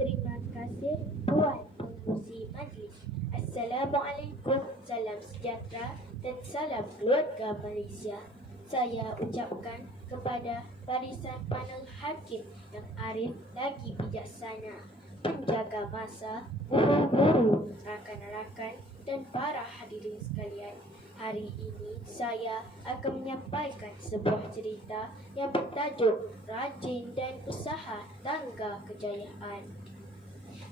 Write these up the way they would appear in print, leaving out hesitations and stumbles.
Terima kasih Puan Pengerusi Majlis. Assalamualaikum, salam sejahtera dan salam keluarga Malaysia. Saya ucapkan kepada barisan panel hakim yang arif lagi bijaksana, penjaga masa, guru-guru, rakan-rakan dan para hadirin sekalian. Hari ini saya akan menyampaikan sebuah cerita yang bertajuk Rajin dan Usaha Tangga Kejayaan.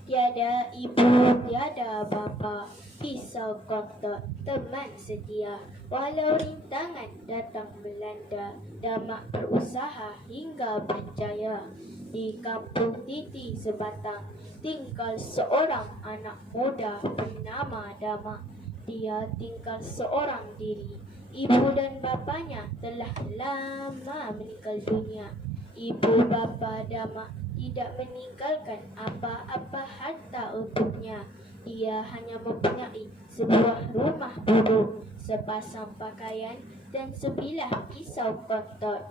Tiada ibu, tiada bapa, pisau kontok, teman setia. Walau rintangan datang melanda, Damak berusaha hingga berjaya. Di kampung Titi Sebatang, tinggal seorang anak muda bernama Damak. Dia tinggal seorang diri. Ibu dan bapanya telah lama meninggal dunia. Ibu bapa Damak tidak meninggalkan apa-apa harta untuknya. Dia hanya mempunyai sebuah rumah burung, sepasang pakaian dan sebilah pisau kontot.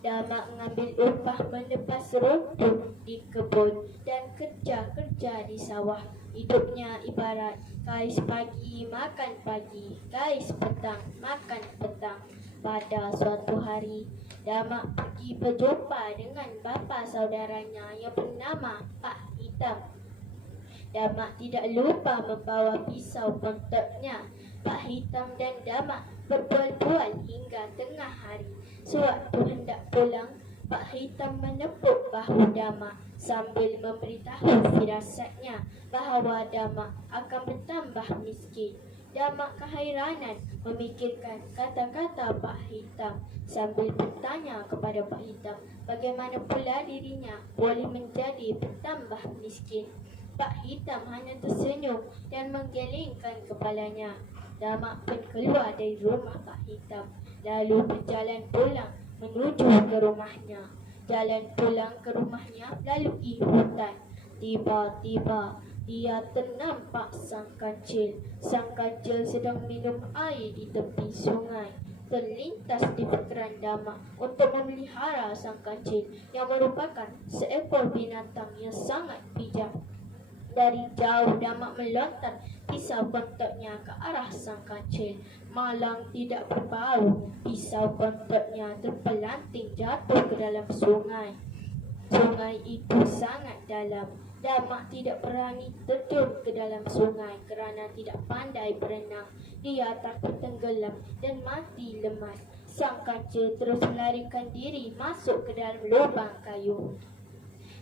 Damak mengambil upah menebas rumput di kebun dan kerja-kerja di sawah. Hidupnya ibarat kais pagi makan pagi, kais petang makan petang. Pada suatu hari, Damak pergi berjumpa dengan bapa saudaranya yang bernama Pak Hitam. Damak tidak lupa membawa pisau kontotnya. Pak Hitam dan Damak berbual-bual hingga tengah hari. Sewaktu hendak pulang, Pak Hitam menepuk bahu Damak sambil memberitahu firasatnya bahawa Damak akan bertambah miskin. Damak keheranan memikirkan kata-kata Pak Hitam sambil bertanya kepada Pak Hitam bagaimana pula dirinya boleh menjadi bertambah miskin. Pak Hitam hanya tersenyum dan menggelengkan kepalanya. Damak pun keluar dari rumah Pak Hitam lalu berjalan pulang menuju ke rumahnya. Jalan pulang ke rumahnya melalui hutan. Tiba-tiba dia ternampak sang kancil. Sang kancil sedang minum air di tepi sungai. Terlintas di fikiran Damak untuk memelihara sang kancil yang merupakan seekor binatang yang sangat bijak. Dari jauh Damak melontar pisau kontotnya ke arah sang kancil. Malang tidak berbau, pisau kontotnya terpelanting jatuh ke dalam sungai. Sungai itu sangat dalam. Damak tidak berani terjun ke dalam sungai kerana tidak pandai berenang. Dia takut tenggelam dan mati lemas. Sang kancil terus melarikan diri masuk ke dalam lubang kayu.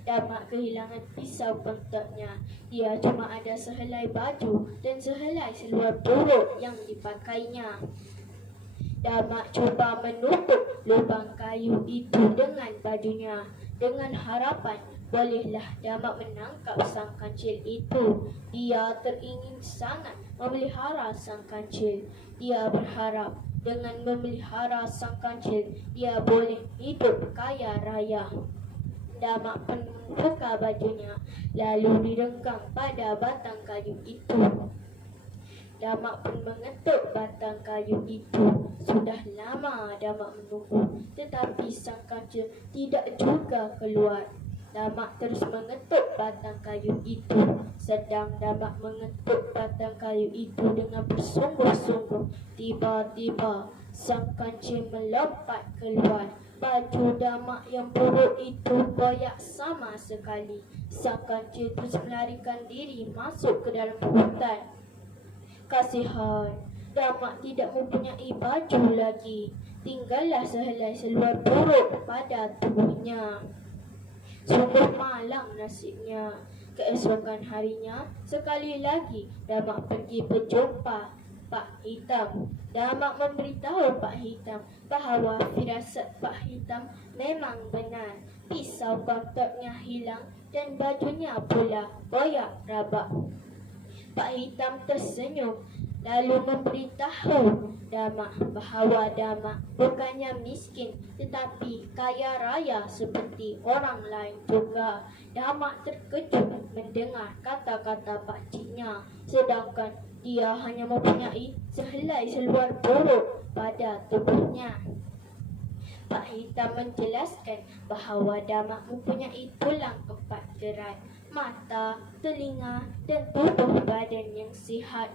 Damak kehilangan pisau kontotnya. Dia cuma ada sehelai baju dan sehelai seluar buruk yang dipakainya. Damak cuba menutup lubang kayu itu dengan bajunya dengan harapan bolehlah Damak menangkap sang kancil itu. Dia teringin sangat memelihara sang kancil. Dia berharap dengan memelihara sang kancil dia boleh hidup kaya raya. Damak pun membuka bajunya lalu direnggang pada batang kayu itu. Damak pun mengetuk batang kayu itu. Sudah lama Damak menunggu, tetapi sang kancil tidak juga keluar. Damak terus mengetuk batang kayu itu. Sedang Damak mengetuk batang kayu itu dengan bersungguh-sungguh, tiba-tiba sang kancil melompat keluar. Baju Damak yang buruk itu koyak sama sekali. Sang kancil terus melarikan diri masuk ke dalam hutan. Kasihan, Damak tidak mempunyai baju lagi. Tinggallah sehelai seluar buruk pada tubuhnya. Sungguh malang nasibnya. Keesokan harinya, sekali lagi Damak pergi berjumpa Pak Hitam. Damak memberitahu Pak Hitam bahawa firasat Pak Hitam memang benar. Pisau kontotnya hilang dan bajunya pula koyak rabak. Pak Hitam tersenyum lalu memberitahu Damak bahawa Damak bukannya miskin tetapi kaya raya seperti orang lain juga. Damak terkejut mendengar kata-kata pakciknya, sedangkan dia hanya mempunyai sehelai seluar buruk pada tubuhnya. Pak Hitam menjelaskan bahawa Damak mempunyai tulang empat kerat, mata, telinga dan tubuh badan yang sihat.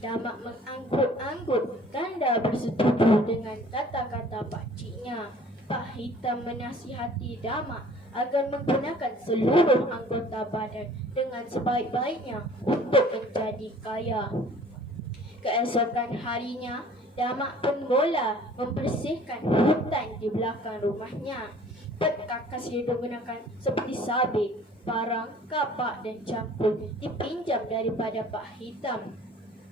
Damak mengangguk-angguk tanda bersetuju dengan kata-kata pakciknya. Pak Hitam menasihati Damak agar menggunakan seluruh anggota badan dengan sebaik-baiknya untuk menjadi kaya. Keesokan harinya, Damak pun mula membersihkan hutan di belakang rumahnya. Perkakas yang digunakan seperti sabit, parang, kapak dan cangkul dipinjam daripada Pak Hitam.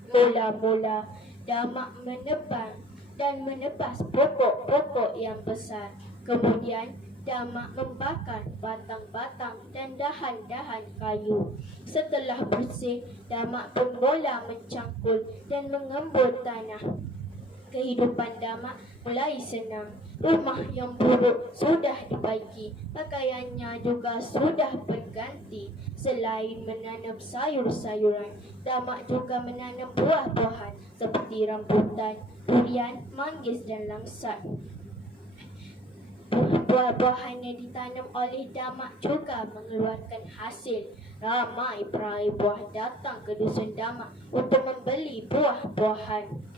Mula-mula, Damak menebang dan menebas pokok-pokok yang besar. Kemudian, Damak membakar batang-batang dan dahan-dahan kayu. Setelah bersih, Damak pun mula mencangkul dan mengembur tanah. Kehidupan Damak mulai senang. Rumah yang buruk sudah dibaiki, pakaiannya juga sudah berganti. Selain menanam sayur-sayuran, Damak juga menanam buah-buahan seperti rambutan, durian, manggis dan langsat. Buah-buahan yang ditanam oleh Damak juga mengeluarkan hasil. Ramai peraih buah datang ke dusun Damak untuk membeli buah-buahan.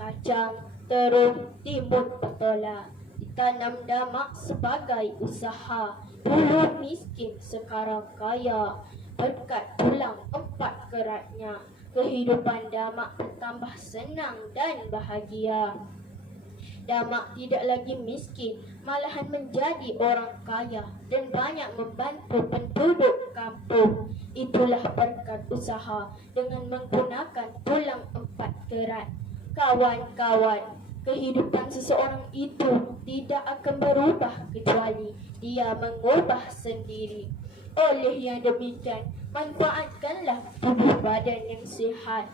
Kacang, terung, timun, petola ditanam Damak sebagai usaha. Dulu miskin, sekarang kaya. Berkat tulang 4 keratnya, kehidupan Damak bertambah senang dan bahagia. Damak tidak lagi miskin, malahan menjadi orang kaya dan banyak membantu penduduk kampung. Itulah berkat usaha dengan menggunakan tulang 4 kerat. Kawan-kawan, kehidupan seseorang itu tidak akan berubah kecuali dia mengubah sendiri. Oleh yang demikian, manfaatkanlah tubuh badan yang sihat.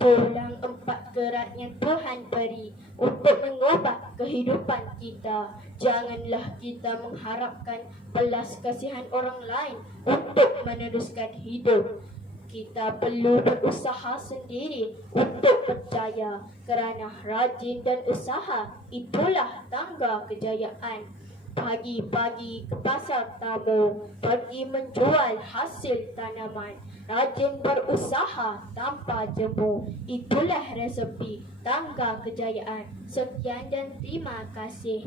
Tulang 4 kerat yang Tuhan beri untuk mengubah kehidupan kita. Janganlah kita mengharapkan belas kasihan orang lain untuk meneruskan hidup. Kita perlu berusaha sendiri untuk berjaya, kerana rajin dan usaha itulah tangga kejayaan. Pagi-pagi ke pasar tamu, pergi menjual hasil tanaman. Rajin berusaha tanpa jemu, itulah resepi tangga kejayaan. Sekian dan terima kasih.